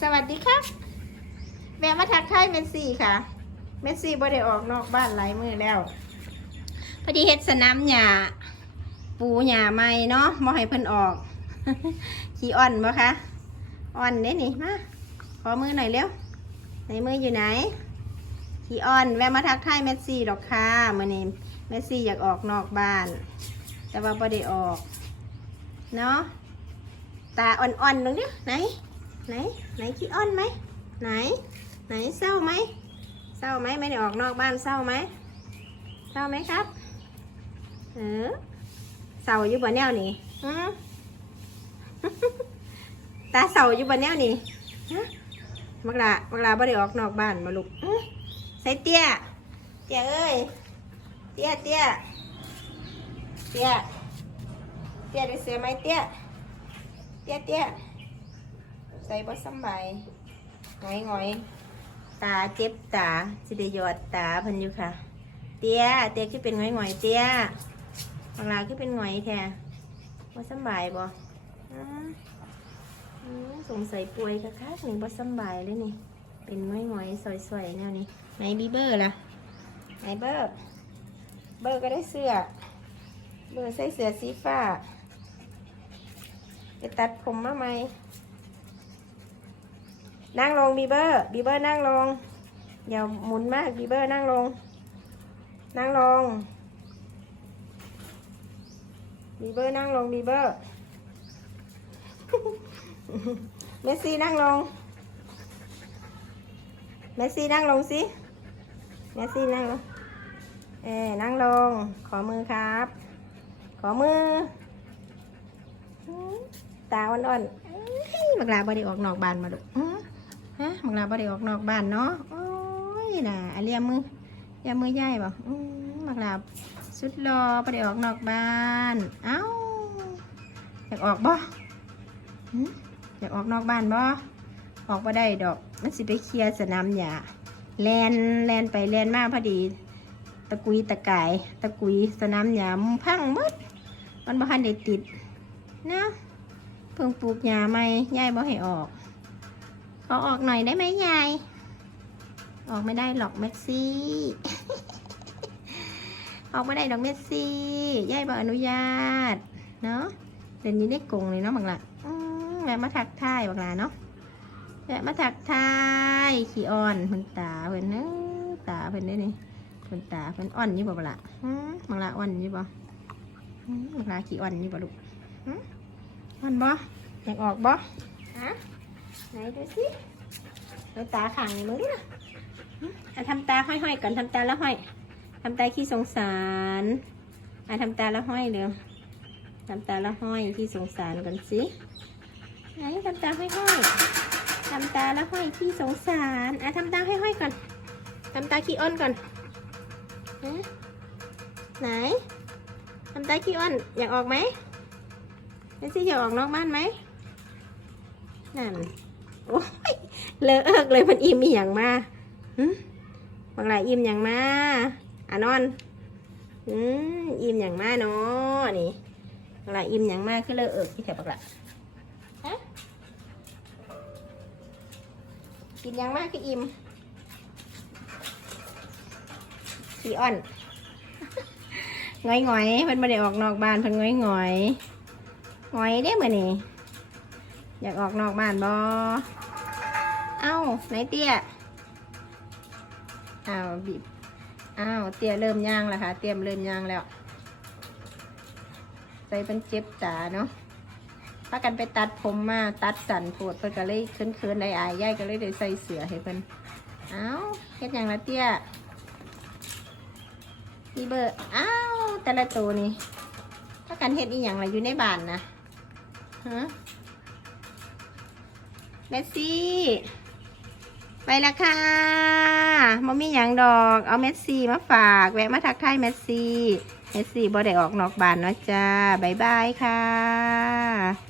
สวัสดีครับ แม่มาทักทายเมสซี่ค่ะ เมสซี่บ่ได้ออกนอกบ้านหลายมือแล้ว พอดีเฮ็ดสนามหญ้าปูหญ้าใหม่เนาะบ่ให้เพิ่นออก ขี้อ่อนบ่คะอ่อนเด้นี่มาขอมือหน่อยเร็วไหนมืออยู่ไหนขี้อ่อนแวะมาทักทายเมสซี่ดอกค่ะมื้อนี้เมสซี่อยากออกนอกบ้าน แต่ว่าบ่ได้ออกเนาะตาอ่อนๆตรงนี้ไหน ไหน ไหนขี้อ้อนไหม ไหน ไหนเศร้าไหม เศร้าไหมไม่ได้ออกนอกบ้านเศร้าไหม เศร้าไหมครับ เออ เศร้าอยู่บนแนวนี่หืตาเศร้าอยู่บนแนวนี่ฮะมักลามักลาบ่ได้ออกนอกบ้านมาลูกใส่เตี้ย เตี้ยเอ้ย เตี้ยเตี้ย เตี้ย เตี้ยได้เสือไหมเตี้ย เตี้ยเตี้ย ส่บดสำบายงอยงอยตาเจ็บตาสิได้หยอดตาพิ่นอยู่ค่ะ เตี้ยเตี้ยคือเป็นงอยงอยเตี้ยบางลาคือเป็นงอยแท้บ่สำบายบ่อ้าอืมสงสัยป่วยกะคักนี่บ่สำบายเลยนี่ เป็นงอยงอยๆสวยๆแนวนี้ไหนบีเบอร์ล่ะไหนเบอร์ เบอร์ก็ได้เสื้อ เบอร์ใส่เสื้อสีฟ้าจะตัดผมมาไหม นั่งลงบีเบอร์บีเบอร์นั่งลงอย่าหมุนมากบีเบอร์นั่งลง นั่งลงบีเบอร์นั่งลงบีเบอร์เมสซี่นั่งลงเมสซี่นั่งลงสิเมสซี่นั่งลงเออนั่งลง ขอมือครับ ขอมืออืมตาอ่อนๆเอ้ยบักลาบอดีออกนอกบ้านมาดู อฮะมึงลาบ่ได้ออกนอกบ้านเนาะโอ้ยน่ะอะเลียมือเลียมมือย่ายบ่อืมมักลาสุดรอบ่ได้ออกนอกบ้าน เอ้าอยากออกบ่อยากออกนอกบ้านบ่ออกบ่ได้ดอก มันสิไปเคลียร์สนามหญ้าแลนแลนไปแลนมาพอดี ตะกุยตะกาย ตะกุยสนามหญ้ามันพังหมดมันบ่ทันได้ติดนะเพิ่งปลูกหญ้าใหม่ย่ายบ่ให้ออก ขอออกหน่อยได้ไหมยาย ออกไม่ได้หรอกเมสซี่ ออกไม่ได้ดอกเมสซี่ยายบอกอนุญาต เนาะเดินอยี่ในกรงเลยเนาะบังละอืมแวะมาทักทายบังละเนาะแวะมาทักทายขี้อ่อนเพิ่นตาเพิ่นเนอะตาเพิ่นได้นี่เพิ่นตาเพิ่นอ่อนอยู่บ่บังละอืมบังละอ่อนอยู่บ่อืมบังละขี้อ่อนอยู่บ่ลูกอืมอ่อนบ่อยากออกบ่ฮะ ไหนดูสิดูตาขังมือนะอะทำตาห้อยๆก่อนทำตาแล้วห้อยทำตาขี้สงสารอะทำตาแล้วห้อยเดี๋ยวทำตาแล้วห้อยขี้สงสารก่อนสิไหนทำตาห้อยๆทำตาแล้วห้อยขี้สงสารอะทำตาห้อยๆก่อนทำตาขี้อ้อนก่อนไหนทำตาขี้อ้อนอยากออกไหมเนซี่อยากออกนอกบ้านไหมนั่น โอ้ยเลอะเอิกเลยมันอิ่มอีหยังมาหึบางรายอิ่มอย่างมาอะนอนอืมอิ่มอย่างมาเนาะนี่บางรายอิ่มอย่างมาคือเลอะเอิกที่แถบบักละฮะกินอย่างมากคืออิ่มขี้อ่อนง่อยง่อยๆเพิ่นไม่ได้ออกนอกบ้านเพิ่นง่อยง่อยๆง่อยเด้มื่อนี้ อยากออกนอกบ้านบอเอ้าไหนเตี้ยอ้าวบีบอ้าวเตี้ยเริ่มย่างแล้วค่ะ เตรียมเริ่มย่างแล้วใส่เป็นเจ็บตาเนาะพากันไปตัดผมมาตัดสันโผดเพิ่นก็เลยเคินๆได้อายย่ายก็เลยได้ใส่เสือให้เพิ่นเอ้าเฮ็ดหยังละเตี้ยมีเบอร์อ้าวแต่ละตัวนี่พากันเฮ็ดอีหยังละอยู่ในบ้านนะฮะ เมสซี่ ไปละค่ะมอมีหยังดอก เอาเมสซี่มาฝาก แวะมาทักทายเมสซี่ เมสซี่บ่ได้ออกนอกบ้านเนาะจ้าบ๊ายบายค่ะ